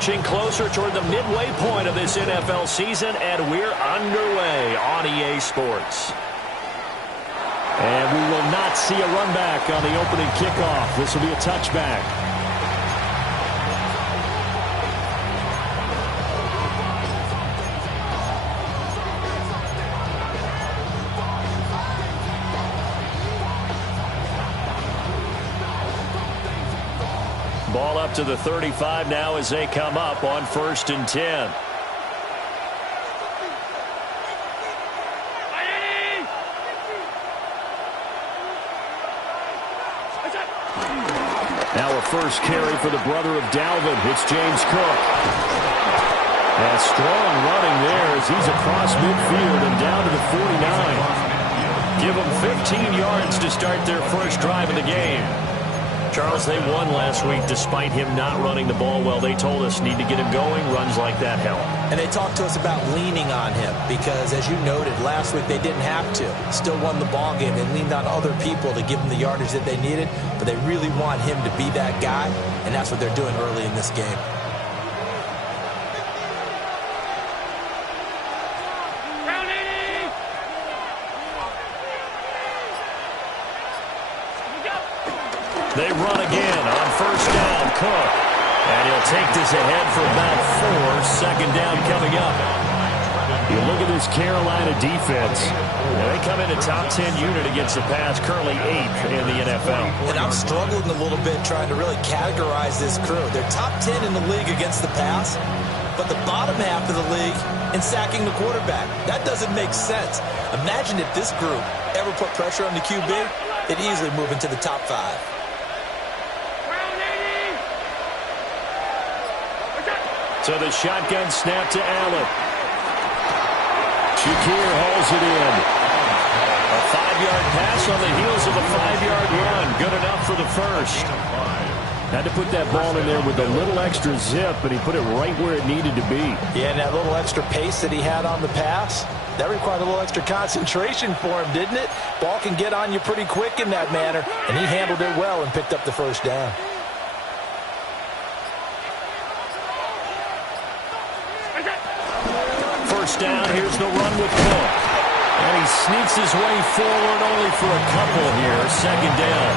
marching closer toward the midway point of this NFL season, and we're underway on EA Sports. And we will not see a run back on the opening kickoff. This will be a touchback. Ball up to the 35 now as they come up on 1st and 10. Now a first carry for the brother of Dalvin. It's James Cook. And strong running there as he's across midfield and down to the 49. Give them 15 yards to start their first drive of the game. Charles, they won last week despite him not running the ball well. They told us need to get him going. Runs like that help. And they talked to us about leaning on him because, as you noted, last week they didn't have to. Still won the ball game. They leaned on other people to give them the yardage that they needed, but they really want him to be that guy, and that's what they're doing early in this game. They run again on 1st down. Cook. And he'll take this ahead for about 4. 2nd down coming up. You look at this Carolina defense. They come in a top 10 unit against the pass, currently 8th in the NFL. And I'm struggling a little bit trying to really categorize this crew. They're top 10 in the league against the pass, but the bottom half of the league in sacking the quarterback. That doesn't make sense. Imagine if this group ever put pressure on the QB, it'd easily move into the top 5. So the shotgun snap to Allen. Shakir hauls it in. A 5-yard pass on the heels of a 5-yard run. Good enough for the first. Had to put that ball in there with a little extra zip, but he put it right where it needed to be. Yeah, and that little extra pace that he had on the pass, that required a little extra concentration for him, didn't it? Ball can get on you pretty quick in that manner, and he handled it well and picked up the first down. Down. Here's the run with Cook. And he sneaks his way forward only for a couple here. 2nd down.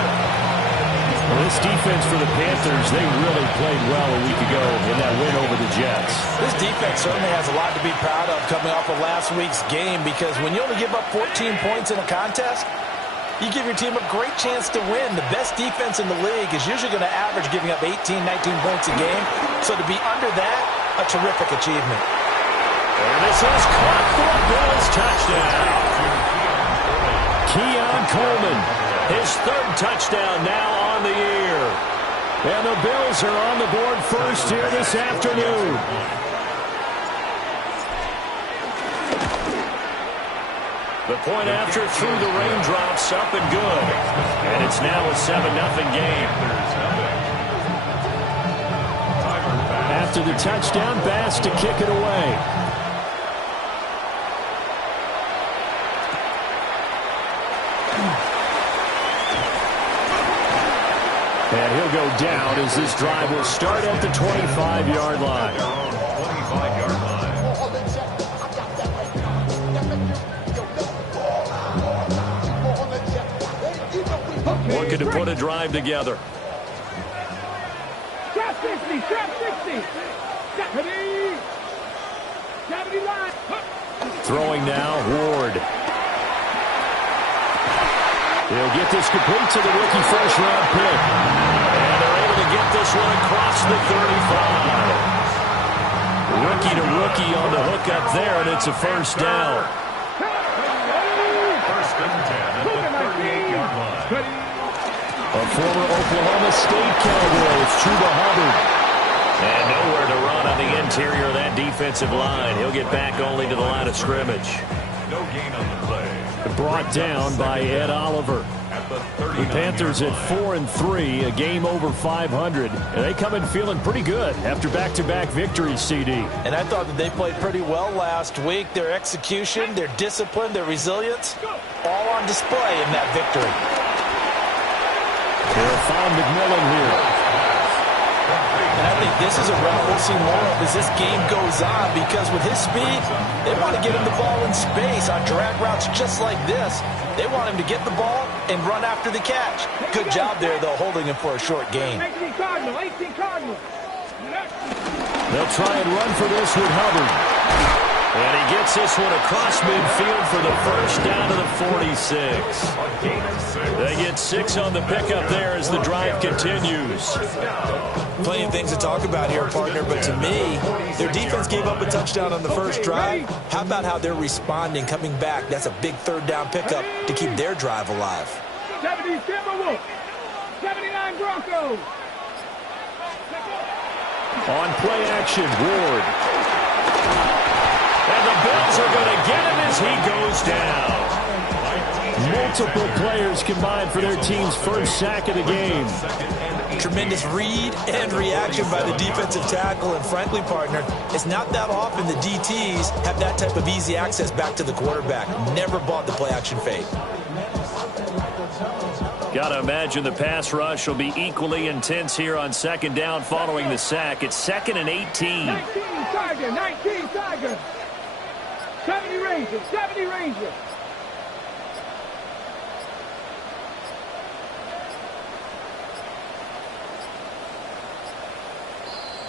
Well, this defense for the Panthers, they really played well a week ago in that win over the Jets. This defense certainly has a lot to be proud of coming off of last week's game, because when you only give up 14 points in a contest, you give your team a great chance to win. The best defense in the league is usually going to average giving up 18, 19 points a game. So to be under that, a terrific achievement. And this is caught for a Bills touchdown. Keon Coleman, his 3rd touchdown now on the year. And the Bills are on the board first here this afternoon. The point after through the raindrops, up and good. And it's now a 7-0 game. After the touchdown, Bass to kick it away. And he'll go down as this drive will start at the 25-yard line. Looking to put a drive together. Trap 60, trap 60. Throwing now, Ward. He'll get this complete to the rookie first-round pick. And they're able to get this one across the 35. Rookie to rookie on the hook up there, and it's a first down. 1st and 10 at the 38-yard line. A former Oklahoma State Cowboy, it's Chuba Hubbard. And nowhere to run on the interior of that defensive line. He'll get back only to the line of scrimmage. No gain on the play. Brought down by Ed Oliver. The Panthers at 4-3, a game over 500. And they come in feeling pretty good after back-to-back victories, CD. And I thought that they played pretty well last week. Their execution, their discipline, their resilience, all on display in that victory. They'll find McMillan here. And I think this is a route we'll see more of as this game goes on, because with his speed, they want to get him the ball in space on drag routes just like this. They want him to get the ball and run after the catch. Good job there, though, holding him for a short gain. 18 Cardinal. They'll try and run for this with Hubbard. And he gets this one across midfield for the first down to the 46. They get 6 on the pickup there as the drive continues. Plenty of things to talk about here, partner, but to me, their defense gave up a touchdown on the first drive. How about how they're responding, coming back? That's a big third down pickup to keep their drive alive. 70 Timberwolves. 79 Broncos. On play action, Ward. And the Bills are going to get him as he goes down. Multiple players combined for their team's first sack of the game. Tremendous read and reaction by the defensive tackle. And frankly, partner, it's not that often the DTs have that type of easy access back to the quarterback. Never bought the play action fake. Got to imagine the pass rush will be equally intense here on second down following the sack. It's 2nd and 18. 19 Tiger. 70 Rangers.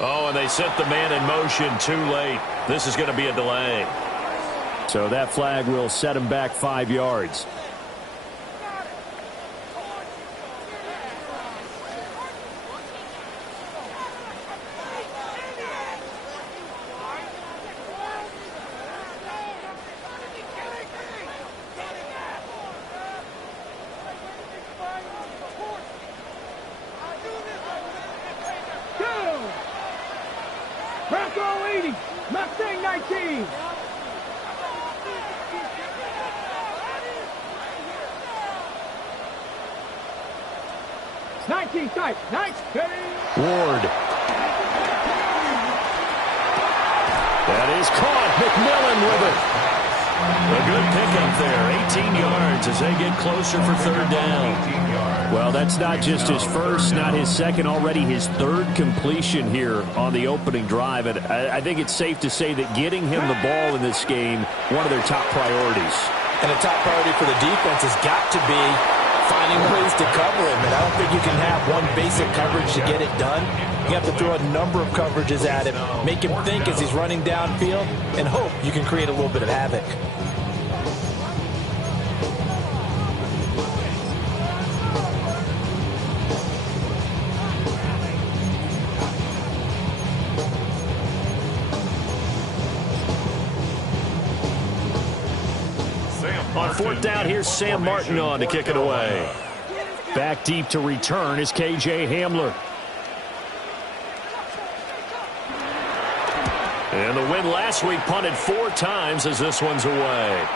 Oh, and they set the man in motion too late. This is going to be a delay. So that flag will set him back 5 yards. Bronco 80. Mustang 19. Tight. Ward. That is caught. McMillan with it. A good pickup there. 18 yards as they get closer for third down. Well, that's not just his first, not his second, already his third completion here on the opening drive. And I think it's safe to say that getting him the ball in this game, one of their top priorities. And a top priority for the defense has got to be finding ways to cover him. And I don't think you can have one basic coverage to get it done. You have to throw a number of coverages at him, make him think as he's running downfield, and hope you can create a little bit of havoc. On fourth down, here's Sam Martin on to kick it away. Back deep to return is K.J. Hamler. And the win last week punted 4 times as this one's away.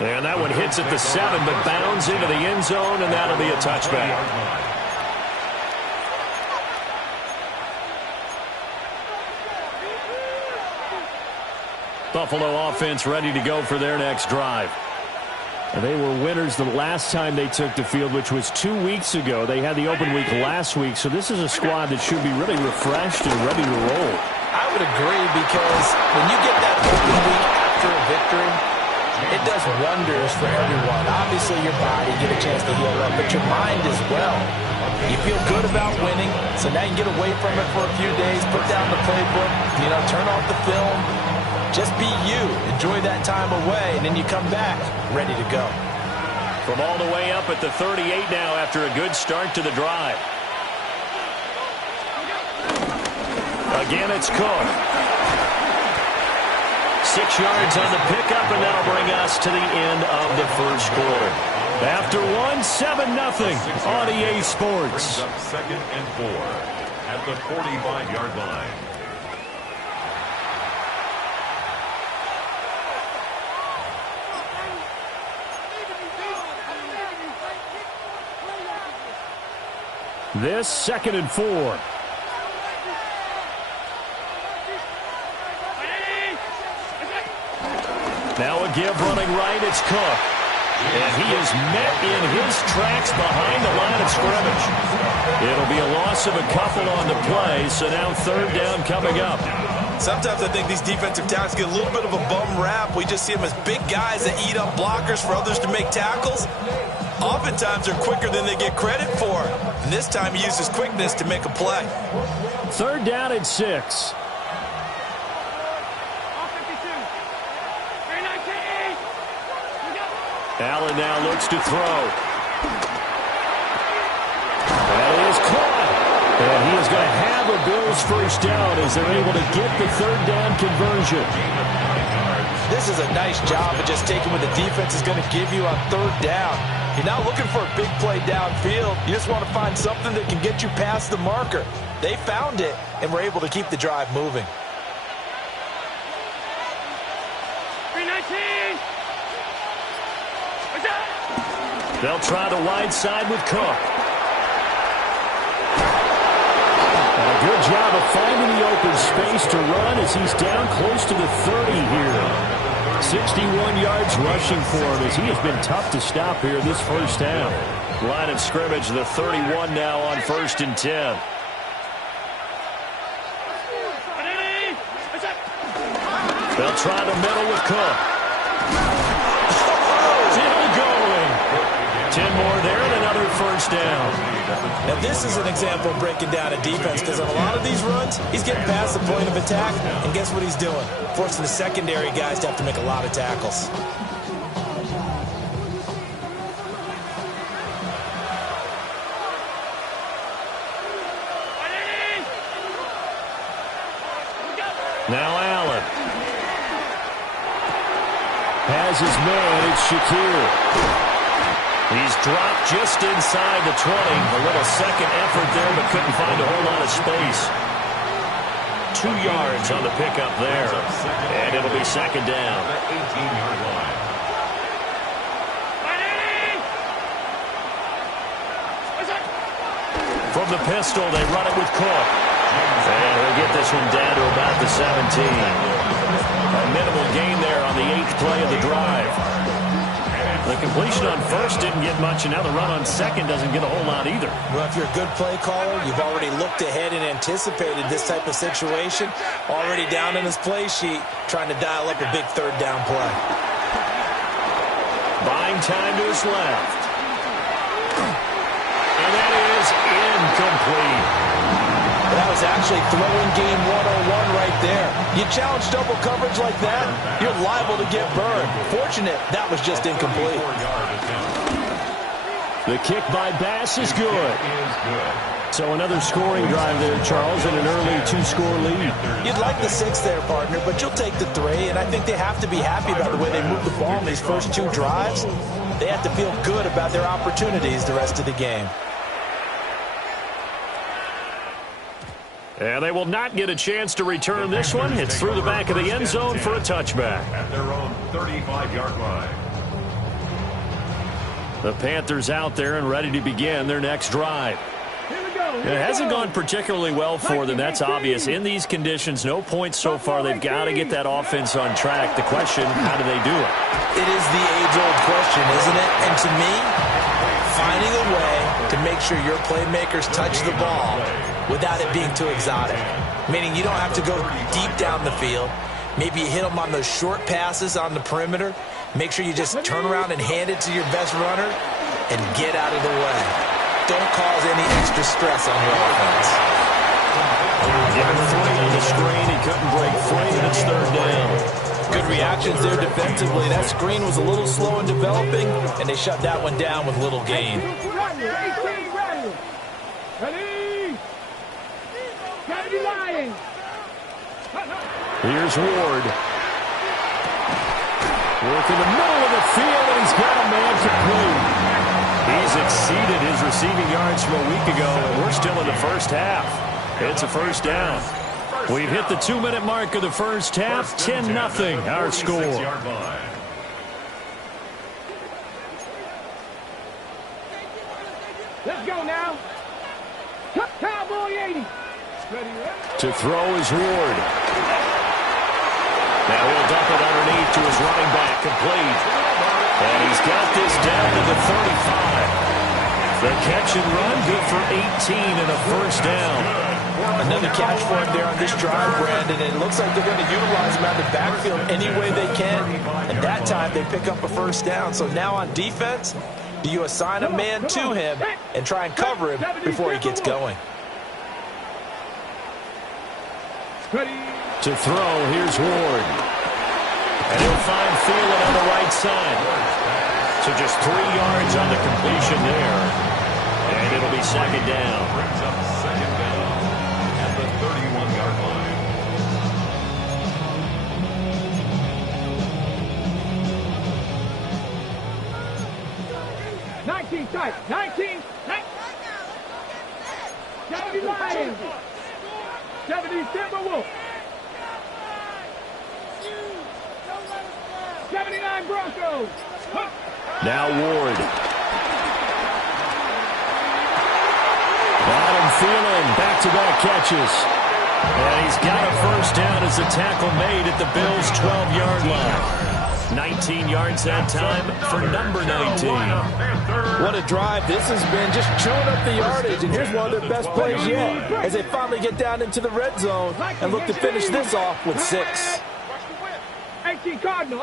And that one hits at the 7, but bounds into the end zone, and that'll be a touchback. Buffalo offense ready to go for their next drive. And they were winners the last time they took the field, which was 2 weeks ago. They had the open week last week, so this is a squad that should be really refreshed and ready to roll. I would agree, because when you get that open week after a victory, it does wonders for everyone. Obviously, your body, get a chance to heal up, but your mind as well. You feel good about winning, so now you get away from it for a few days, put down the playbook, turn off the film. Just be you. Enjoy that time away, and then you come back ready to go. From all the way up at the 38 now after a good start to the drive. Again, it's Cook. 6 yards on the pickup, and that'll bring us to the end of the first quarter. After 7-0 on EA Sports. Second and 4 at the 45-yard line. This 2nd and 4. Now a give running right. It's Cook. And he is met in his tracks behind the line of scrimmage. It'll be a loss of a couple on the play, so now third down coming up. Sometimes I think these defensive tackles get a little bit of a bum rap. We just see them as big guys that eat up blockers for others to make tackles. Oftentimes they're quicker than they get credit for. And this time he uses quickness to make a play. Third down and 6. Allen now looks to throw. That is caught. And he is going to have a Bills first down as they're able to get the third down conversion. This is a nice job of just taking what the defense is going to give you on third down. You're not looking for a big play downfield. You just want to find something that can get you past the marker. They found it and were able to keep the drive moving. 319. They'll try the wide side with Cook. And a good job of finding the open space to run as he's down close to the 30 here. 61 yards rushing for him as he has been tough to stop here this first half. Line of scrimmage, the 31 now on 1st and 10. They'll try the middle with Cook. Still going. 10 more there and another first down. Now this is an example of breaking down a defense because on a lot of these runs, he's getting past the point of attack, and guess what he's doing? Forcing the secondary guys to have to make a lot of tackles. Now Allen. Has his man, it's Shakir. He's dropped just inside the 20. A little second effort there, but couldn't find a whole lot of space. 2 yards on the pickup there. And it'll be second down. 18-yard line. From the pistol, they run it with Cook. And he'll get this one down to about the 17. A minimal gain there on the 8th play of the drive. The completion on first didn't get much, and now the run on second doesn't get a whole lot either. Well, if you're a good play caller, you've already looked ahead and anticipated this type of situation. Already down in his play sheet, trying to dial up a big third down play. Buying time to his left. And that is incomplete. That was actually throwing game 101 right there. You challenge double coverage like that, you're liable to get burned. Fortunate, that was just incomplete. The kick by Bass is good. So another scoring drive there, Charles, and an early 2-score lead. You'd like the 6 there, partner, but you'll take the 3, and I think they have to be happy about the way they moved the ball in these first 2 drives. They have to feel good about their opportunities the rest of the game. And they will not get a chance to return this one. It's through the back of the end zone for a touchback. At their own 35-yard line. The Panthers out there and ready to begin their next drive. It hasn't gone particularly well for them. That's obvious. In these conditions, no points so far. They've got to get that offense on track. The question, how do they do it? It is the age-old question, isn't it? And to me, finding a way to make sure your playmakers touch the ball without it being too exotic. Meaning you don't have to go deep down the field. Maybe you hit them on those short passes on the perimeter. Make sure you just turn around and hand it to your best runner and get out of the way. Don't cause any extra stress on your offense. Given 3 on the screen, he couldn't break free, and it's third down. Good reactions there defensively. That screen was a little slow in developing, and they shut that one down with little gain. Here's Ward. Work in the middle of the field, and he's got a man complete. He's exceeded his receiving yards from a week ago, and we're still in the first half. It's a first down. We've hit the 2-minute mark of the first half. 10-0 our score. Let's go now. Cowboy 80. To throw is Ward. Now he'll dump it underneath to his running back, complete. And he's got this down to the 35. The catch and run, good for 18 and a first down. Another catch for him there on this drive, Brandon. And it looks like they're going to utilize him out of the backfield any way they can. And that time they pick up a first down. So now on defense, do you assign a man to him and try and cover him before he gets going? To throw, here's Ward. And he'll find Thielen on the right side. So just 3 yards on the completion there. And it'll be second down. Brings up second down at the 31-yard line. Tight. 19. 70 Lions. 70 Timberwolves. 79 Broncos. Now Ward. Adam Thielen, back-to-back catches. And he's got a first down as the tackle made at the Bills' 12-yard line. 19 yards that time for number 19. What a drive this has been, just chewing up the yardage. And here's one of their best plays yet as they finally get down into the red zone and look to finish this off with 6. 18 Cardinal.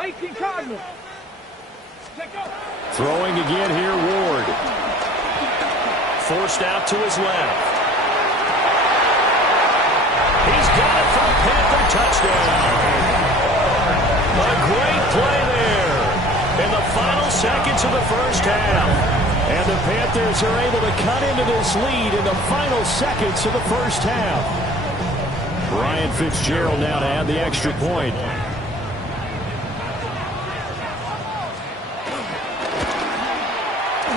Throwing again here, Ward. Forced out to his left. He's got it for a Panther touchdown. A great play there in the final seconds of the first half. And the Panthers are able to cut into this lead in the final seconds of the first half. Ryan Fitzgerald now to add the extra point.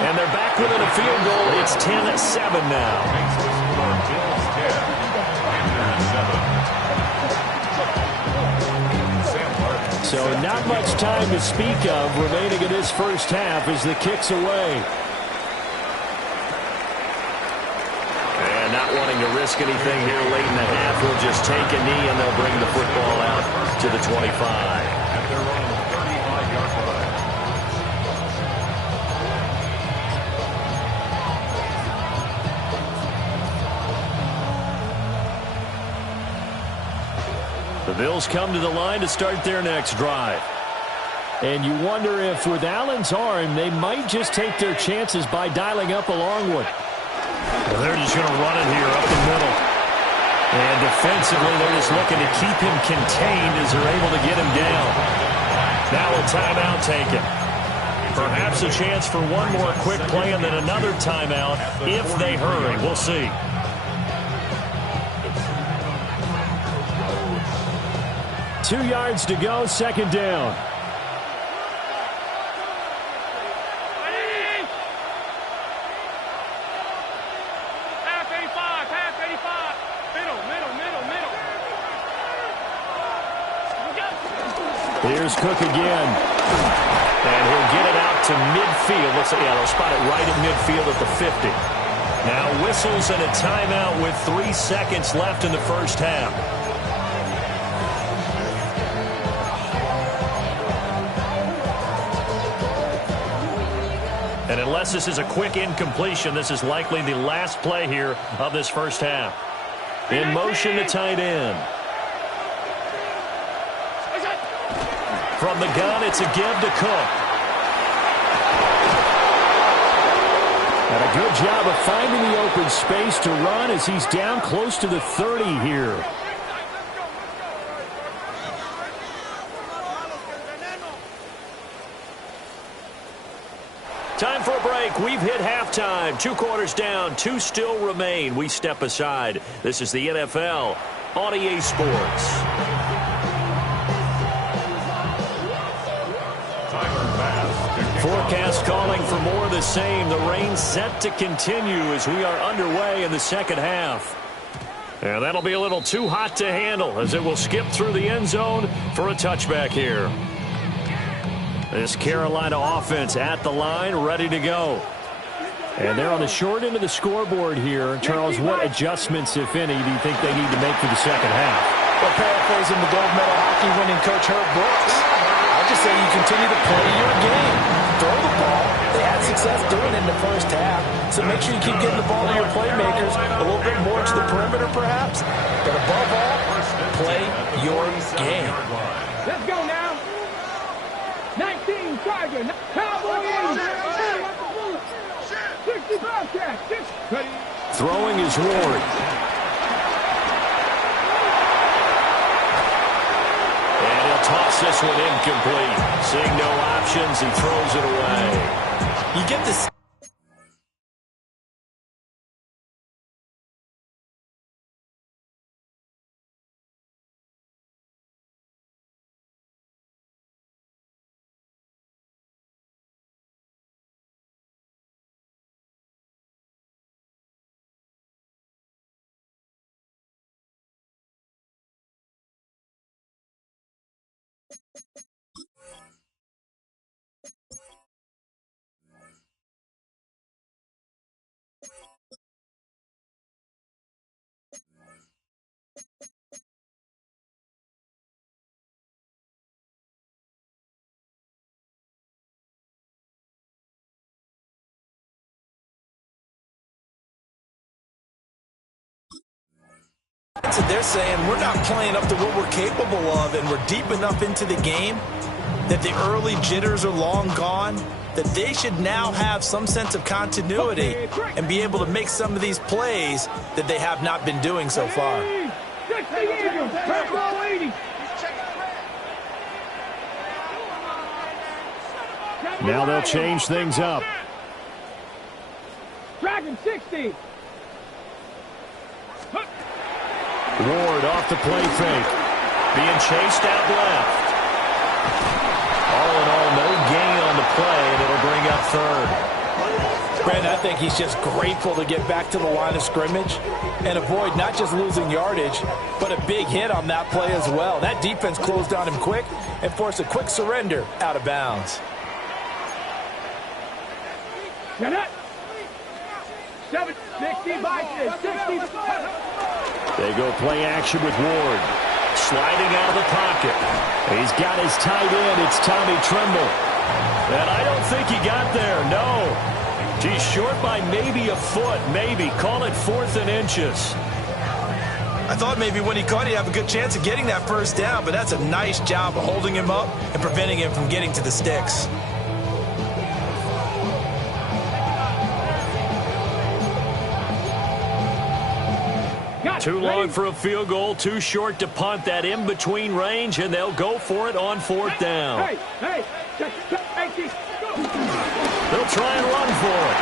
And they're back within a field goal. It's 10-7 now. So not much time to speak of remaining in this first half as the kick's away. And not wanting to risk anything here late in the half, we'll just take a knee and they'll bring the football out to the 25. At their own 35-yard line. The Bills come to the line to start their next drive. And you wonder if with Allen's arm, they might just take their chances by dialing up a long one. Well, they're just going to run it here up the middle. And defensively, they're just looking to keep him contained as they're able to get him down. Now a timeout taken. Perhaps a chance for one more quick play and then another timeout if they hurry. We'll see. Two yards to go, second down. Here's Cook again. And he'll get it out to midfield. Looks like, yeah, they'll spot it right at midfield at the 50. Now whistles and a timeout with 3 seconds left in the first half. And unless this is a quick incompletion, this is likely the last play here of this first half. In motion, the tight end. From the gun, it's a give to Cook. And a good job of finding the open space to run as he's down close to the 30 here. Time for a break. We've hit halftime. 2 quarters down. 2 still remain. We step aside. This is the NFL on EA Sports. Forecast calling for more of the same. The rain set to continue as we are underway in the second half. And that'll be a little too hot to handle as it will skip through the end zone for a touchback here. This Carolina offense at the line, ready to go. And they're on the short end of the scoreboard here. Charles, what adjustments, if any, do you think they need to make for the second half? Well, paraphrasing the gold medal hockey winning coach Herb Brooks, I just say you continue to play your game. Throw the in the first half. So make sure you keep getting the ball to your playmakers, a little bit more to the perimeter perhaps. But above all, play your game. Let's go now. 19 Tiger. Cowboys. 65 catch. Throwing is Ward. And he'll toss this one incomplete. Seeing no options, he throws it away. You get this. So they're saying we're not playing up to what we're capable of, and we're deep enough into the game that the early jitters are long gone, that they should now have some sense of continuity and be able to make some of these plays that they have not been doing so far. Now they'll change things up. Dragon 60. Ward off the play fake. Being chased out left. All in all, no gain on the play, and it'll bring up third. Brandon, I think he's just grateful to get back to the line of scrimmage and avoid not just losing yardage, but a big hit on that play as well. That defense closed on him quick and forced a quick surrender out of bounds. Get it. 60 by 60. They go play action with Ward. Sliding out of the pocket. He's got his tight end. It's Tommy Tremble. And I don't think he got there, no. He's short by maybe a foot, maybe. Call it 4th and inches. I thought maybe when he caught, he'd have a good chance of getting that first down, but that's a nice job of holding him up and preventing him from getting to the sticks. Too long for a field goal, too short to punt. That in-between range, and they'll go for it on 4th down. They'll try and run for it.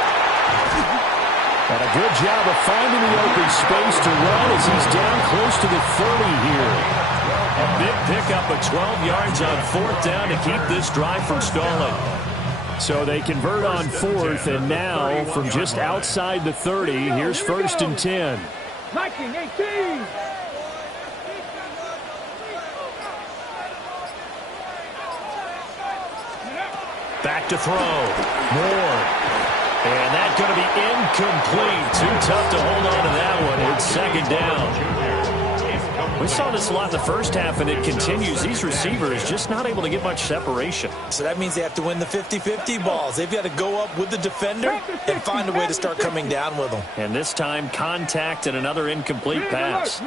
And a good job of finding the open space to run as he's down close to the 30 here. A big pickup of 12 yards on 4th down to keep this drive from stalling. So they convert on 4th, and now from just outside the 30, here's 1st and 10. 19-18. Back to throw. More. And that's going to be incomplete. Too tough to hold on to that one. It's 2nd down. We saw this a lot in the first half, and it continues. These receivers just not able to get much separation. So that means they have to win the 50-50 balls. They've got to go up with the defender and find a way to start coming down with them. And this time, contact and another incomplete pass.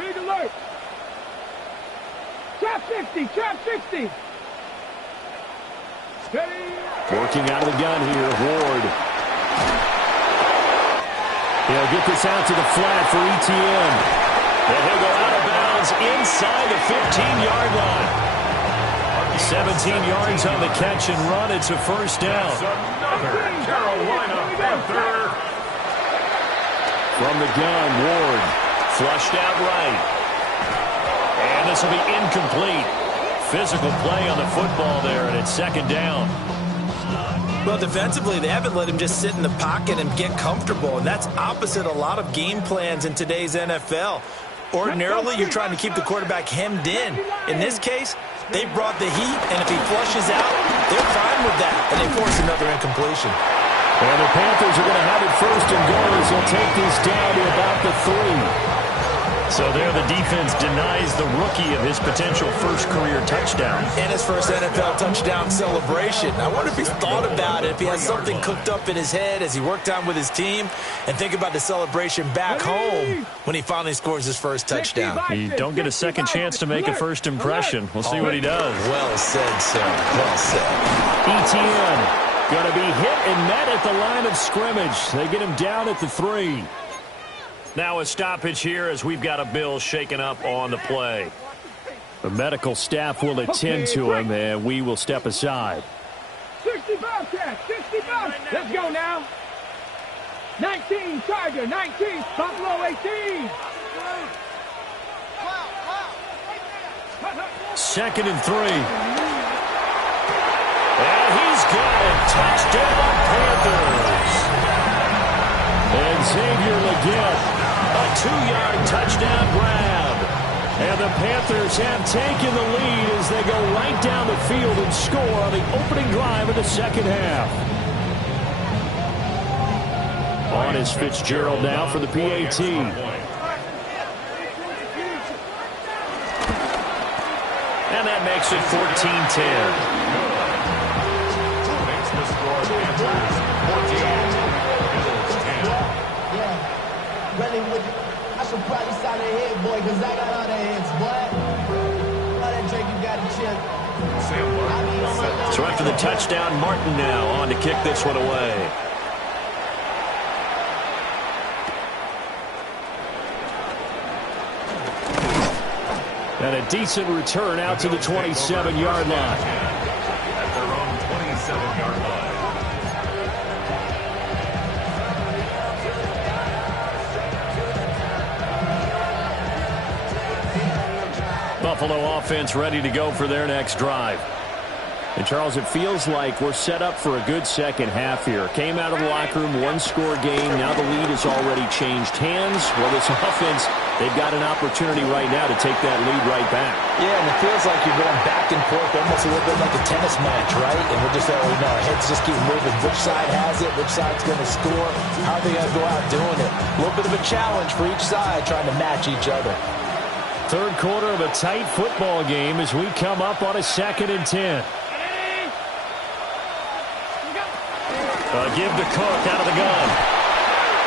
Trap 60, trap 60. Working out of the gun here, Ward. He'll get this out to the flat for ETN. And he'll go out of bounds inside the 15-yard line. 17 yards on the catch and run. It's a 1st down. Carolina Panther. From the gun, Ward. Flushed out right. And this will be incomplete. Physical play on the football there, and it's 2nd down. Well, defensively, they haven't let him just sit in the pocket and get comfortable, and that's opposite a lot of game plans in today's NFL. Ordinarily, you're trying to keep the quarterback hemmed in. In this case, they brought the heat, and if he flushes out, they're fine with that, and they force another incompletion. And the Panthers are going to have it 1st and goal as they'll take this down to about the 3. So there the defense denies the rookie of his potential first career touchdown. And his first NFL touchdown celebration. I wonder if he's thought about it, if he has something cooked up in his head as he worked on with his team, and think about the celebration back home when he finally scores his first touchdown. You don't get a second chance to make a first impression. We'll see what he does. Well said, sir. Well said. ETN going to be hit and met at the line of scrimmage. They get him down at the 3. Now a stoppage here as we've got a Bill shaken up on the play. The medical staff will attend to him, and we will step aside. 60 Bobcats, 60 Bobcats. Let's go now. 19 Charger, 19 Buffalo 18. 2nd and 3. And he's got it. Touchdown, Panthers. And Xavier Legette, a 2-yard touchdown grab. And the Panthers have taken the lead as they go right down the field and score on the opening drive of the second half. On is Fitzgerald now for the PAT. And that makes it 14-10. I should probably sign a head, boy, because I got all the heads, boy. All that drink, you got a chip. So after the touchdown, Martin now on to kick this one away. And a decent return out to the 27-yard line. At their own 27-yard line. Buffalo offense ready to go for their next drive. And, Charles, it feels like we're set up for a good second half here. Came out of the locker room, one-score game. Now the lead has already changed hands. Well, this offense, they've got an opportunity right now to take that lead right back. Yeah, and it feels like you're going back and forth, almost a little bit like a tennis match, right? And we're just, our heads just keep moving. Which side has it? Which side's going to score? How are they going to go out doing it? A little bit of a challenge for each side, trying to match each other. Third quarter of a tight football game as we come up on a 2nd and 10. Give to Cook out of the gun.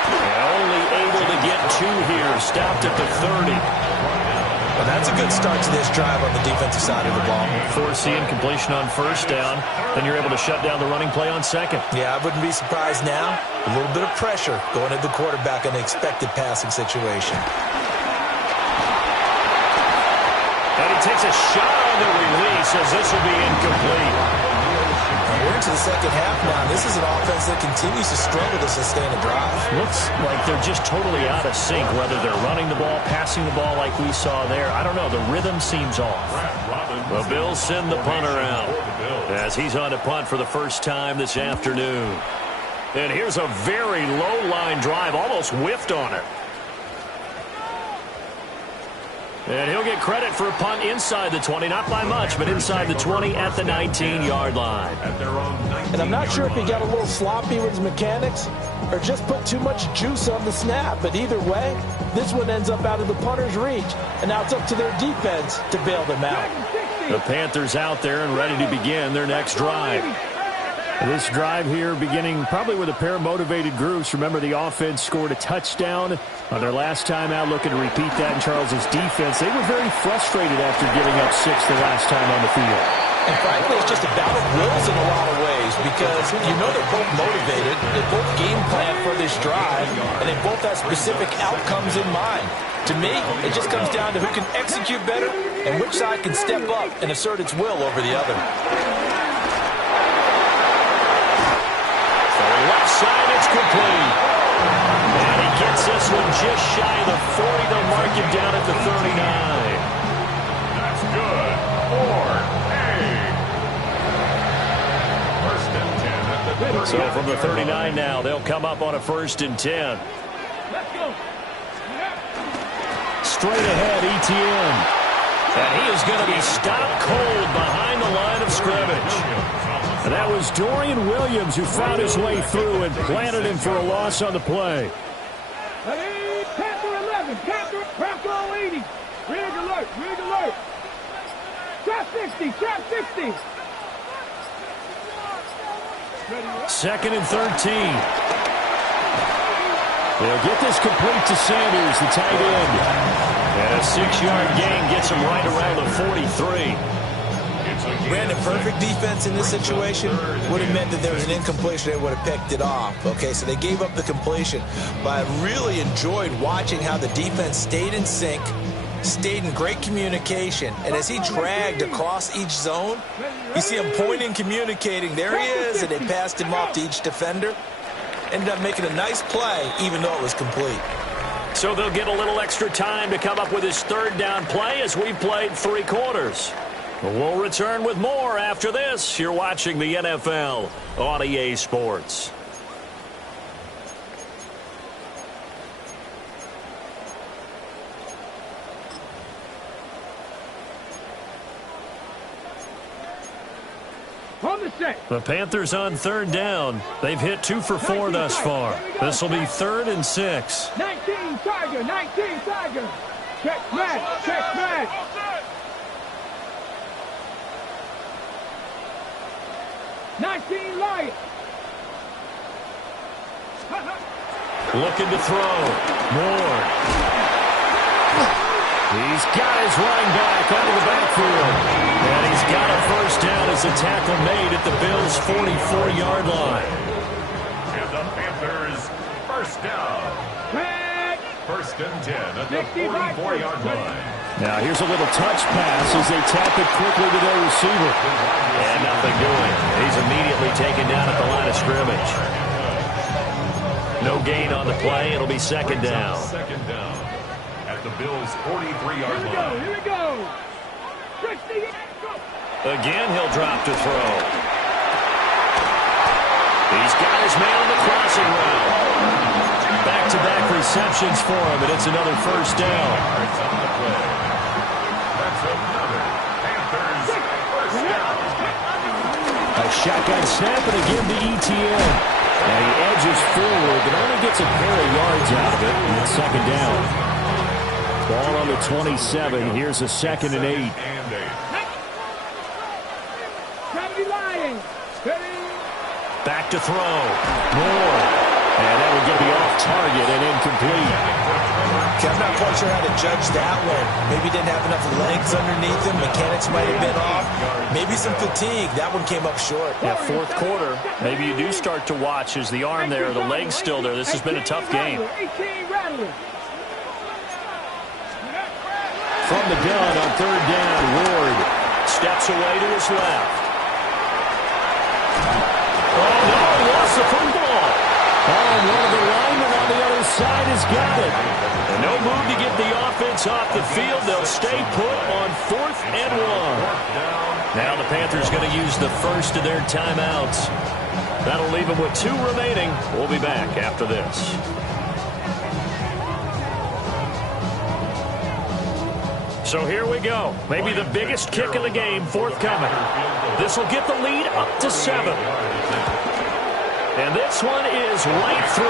And only able to get 2 here. Stopped at the 30. Well, that's a good start to this drive on the defensive side of the ball. Foreseeing completion on first down. Then you're able to shut down the running play on second. Yeah, I wouldn't be surprised now. A little bit of pressure going at the quarterback in an expected passing situation. And he takes a shot on the release as this will be incomplete. We're into the second half now. This is an offense that continues to struggle to sustain a drive. Looks like they're just totally out of sync, whether they're running the ball, passing the ball like we saw there. I don't know. The rhythm seems off. The Bills send the punter out as he's on to punt for the first time this afternoon. And here's a very low-line drive, almost whiffed on it. And he'll get credit for a punt inside the 20, not by much, but inside the 20 at the 19-yard line. And I'm not sure if he got a little sloppy with his mechanics or just put too much juice on the snap. But either way, this one ends up out of the punter's reach. And now it's up to their defense to bail them out. The Panthers out there and ready to begin their next drive. This drive here beginning probably with a pair of motivated groups. Remember, the offense scored a touchdown on their last time out, looking to repeat that in Charles's defense. They were very frustrated after giving up 6 the last time on the field. And frankly, it's just a battle of wills in a lot of ways because they're both motivated, they both game plan for this drive, and they both have specific outcomes in mind. To me, it just comes down to who can execute better and which side can step up and assert its will over the other. Left side, it's complete. And he gets this one just shy of the 40. They'll mark him down at the 39. That's good. 4-8. First and 10 at the 30. So from the 39 now, they'll come up on a 1st and 10. Let's go. Straight ahead, ETN. And he is going to be stopped cold behind the line of scrimmage. And that was Dorian Williams who found his way through and planted him for a loss on the play. Panther 11, Panther 11. alert, rig alert. Trap 60, trap 60. Second and 13. They'll get this complete to Sanders, the tight end. And a 6-yard gain gets him right around the 43. Brandon, perfect defense in this situation would have meant that there was an incompletion. They would have picked it off. Okay, so they gave up the completion. But I really enjoyed watching how the defense stayed in sync, stayed in great communication. And as he dragged across each zone, you see him pointing, communicating. There he is, and they passed him off to each defender. Ended up making a nice play, even though it was complete. So they'll get a little extra time to come up with his third down play as we played 3 quarters. We'll return with more after this. You're watching the NFL on EA Sports. On the set. The Panthers on third down. They've hit 2 for 4 thus far. This will be 3rd and 6. 19 Tiger, 19 Tiger. Check match, check match. Lion. Looking to throw. Moore. He's got his running back out of the backfield. And he's got a first down as a tackle made at the Bills' 44-yard line. And the Panthers, first down. First and 10 at the 44-yard line. Now here's a little touch pass as they tap it quickly to their receiver. And nothing doing. He's immediately taken down at the line of scrimmage. No gain on the play. It'll be second down. Second down at the Bills' 43-yard line. Here we go. 60. Again, he'll drop to throw. He's got his man on the crossing route. Back-to-back receptions for him, and it's another first down. That's another Panthers first down. A shotgun snap, and again to ETN. And he edges forward, but only gets a pair of yards out of it, and it's second down. Ball on the 27. Here's a 2nd and 8. Back to throw. Moore. And that would get the off-target and incomplete. Okay, I'm not quite sure how to judge that one. Maybe didn't have enough legs underneath him. Mechanics might have been off. Maybe some fatigue. That one came up short. Yeah, 4th quarter. Maybe you do start to watch. Is the arm there, the leg's still there? This has been a tough game. From the gun on third down, Ward steps away to his left. Oh, no, he lost the football. Oh, one of the linemen on the other side has got it. And no move to get the offense off the field. They'll stay put on 4th and 1. Now the Panthers going to use the first of their timeouts. That'll leave them with 2 remaining. We'll be back after this. So here we go. Maybe the biggest kick of the game forthcoming. This will get the lead up to 7. And this one is right through.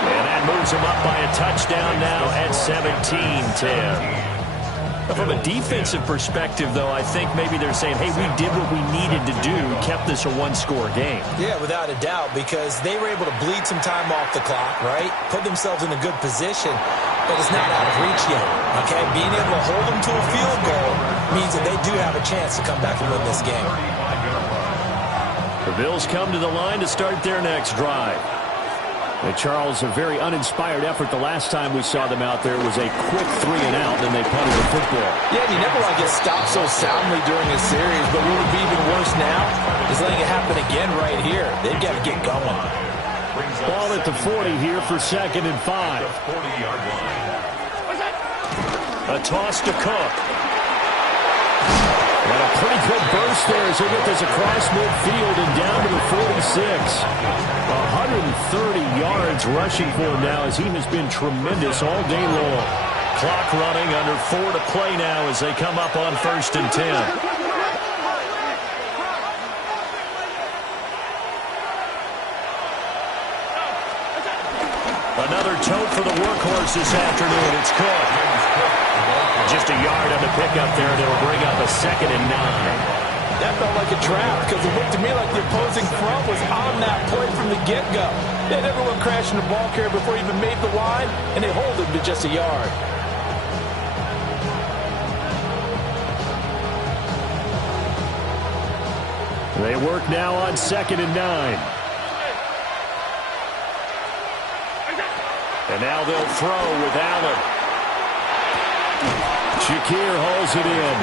And that moves him up by a touchdown now at 17-10. From a defensive perspective, though, I think maybe they're saying, hey, we did what we needed to do, kept this a 1-score game. Yeah, without a doubt, because they were able to bleed some time off the clock, right? Put themselves in a good position, but it's not out of reach yet, okay? Being able to hold them to a field goal means that they do have a chance to come back and win this game. The Bills come to the line to start their next drive. And Charles, a very uninspired effort the last time we saw them out there was a quick 3-and-out, and they punted the football. Yeah, you never want to get stopped so soundly during a series, but what would be even worse now is letting it happen again right here. They've got to get going. Ball at the 40 here for 2nd and 5. 40-yard line. A toss to Cook. And a pretty good burst there as he get this across midfield and down to the 46. 130 yards rushing for him now as he has been tremendous all day long. Clock running, under 4 to play now as they come up on 1st and 10. Another tote for the workhorse this afternoon. It's Cook. Just a yard on the pickup there, and it'll bring up a 2nd and 9. That felt like a trap because it looked to me like the opposing front was on that play from the get-go. They had everyone crashing the ball carrier before he even made the line, and they hold him to just a yard. They work now on 2nd and 9. And now they'll throw with Allen. Shakir hauls it in.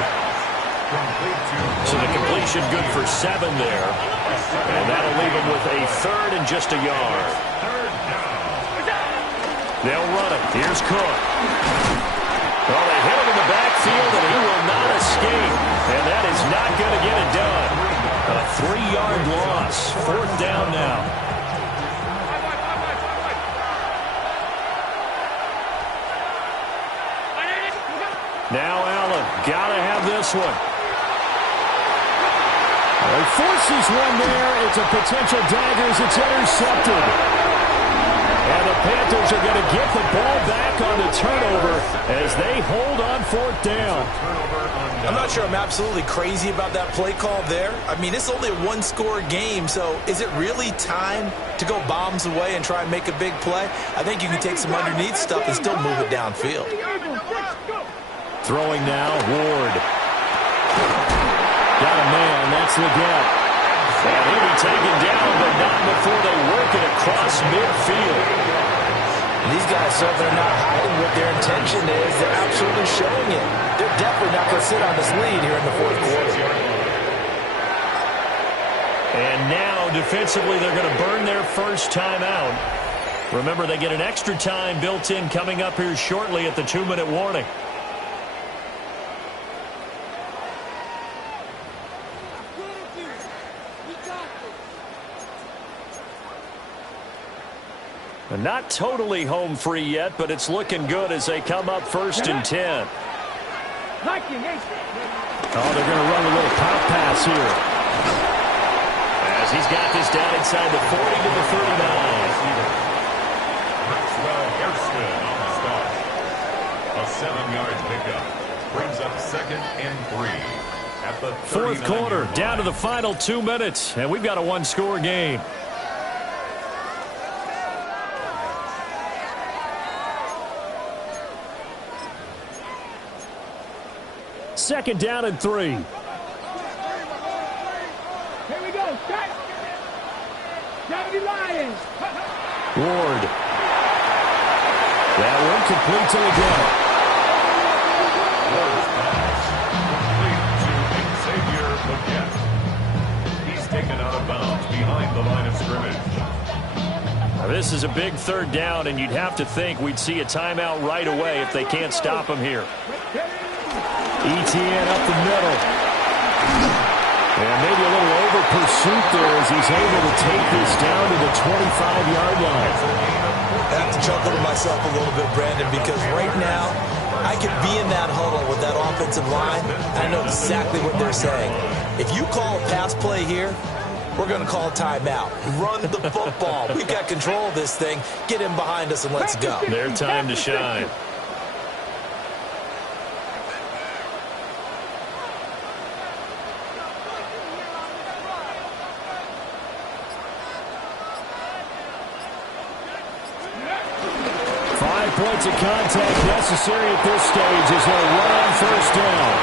So the completion good for 7 there. And that'll leave him with a 3rd and just a yard. They'll run it. Here's Cook. Well, they hit him in the backfield, and he will not escape. And that is not going to get it done. A 3-yard loss. 4th down now. Now Allen. Got to have this one. He forces one there. It's a potential dagger as it's intercepted. And the Panthers are going to get the ball back on the turnover as they hold on 4th down. I'm not sure I'm absolutely crazy about that play call there. I mean, it's only a 1-score game, so is it really time to go bombs away and try and make a big play? I think you can take some underneath stuff and still move it downfield. Throwing now, Ward. Got a man, that's Leggett. And he'll be taken down, but not before they work it across midfield. These guys certainly are not hiding what their intention is. They're absolutely showing it. They're definitely not going to sit on this lead here in the 4th quarter. And now, defensively, they're going to burn their first timeout. Remember, they get an extra time built in coming up here shortly at the 2-minute warning. Not totally home free yet, but it's looking good as they come up 1st and 10. Oh, they're going to run a little pop pass here. As he's got this down inside the 40 to the 39. A 7-yard pickup brings up 2nd and 3 at the 4th quarter, down to the final 2 minutes, and we've got a 1-score game. Second down and 3. Here we go. Start. Deputy Lions. Ward. That one complete to Leggett. He's taken out of bounds behind the line of scrimmage. Now, this is a big 3rd down, and you'd have to think we'd see a timeout right away if they can't stop him here. Etienne up the middle. And maybe a little over pursuit there as he's able to take this down to the 25-yard line. I have to chuckle to myself a little bit, Brandon, because right now I could be in that huddle with that offensive line, and I know exactly what they're saying. If you call a pass play here, we're going to call a timeout. Run the football. We've got control of this thing. Get him behind us and let's go. Their time to shine. Points of contact necessary at this stage as they'll run on 1st down.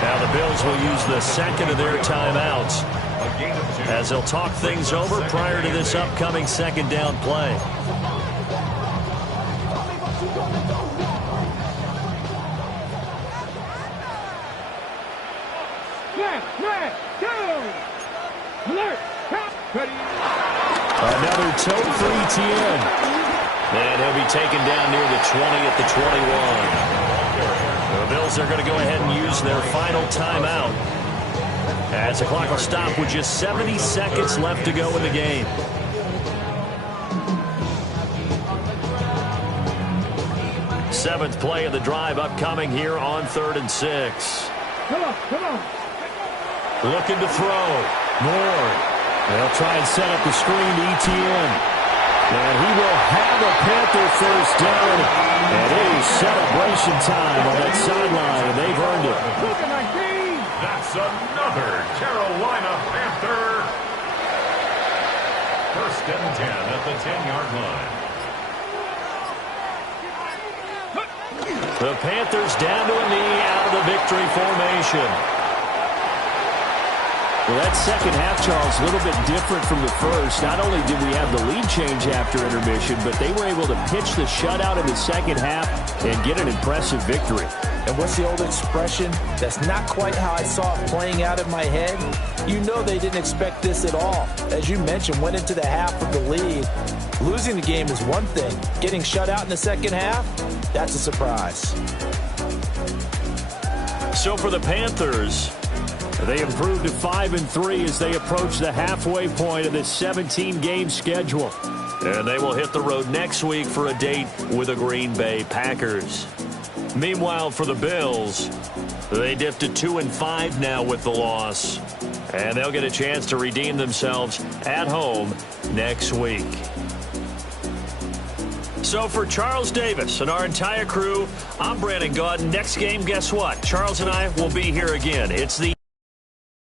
Now the Bills will use the 2nd of their timeouts as they'll talk things over prior to this upcoming 2nd down play. Another toe for Etienne. And he'll be taken down near the 20 at the 21. The Bills are going to go ahead and use their final timeout as the clock will stop with just 70 seconds left to go in the game. Seventh play of the drive upcoming here on 3rd and 6. Come on. Looking to throw. Moore. They'll try and set up the screen to Etienne. And he will have a Panther first down. And it is celebration time on that sideline, and they've earned it. That's another Carolina Panther. First and 10 at the 10-yard line. The Panthers down to a knee out of the victory formation. Well, that second half, Charles, a little bit different from the first. Not only did we have the lead change after intermission, but they were able to pitch the shutout in the second half and get an impressive victory. And what's the old expression? That's not quite how I saw it playing out in my head. You know they didn't expect this at all. As you mentioned, went into the half with the lead. Losing the game is one thing. Getting shut out in the second half, that's a surprise. So for the Panthers, they improved to 5-3 as they approach the halfway point of this 17-game schedule. And they will hit the road next week for a date with the Green Bay Packers. Meanwhile, for the Bills, they dipped to 2-5 now with the loss. And they'll get a chance to redeem themselves at home next week. So for Charles Davis and our entire crew, I'm Brandon Gaudin. Next game, guess what? Charles and I will be here again. It's the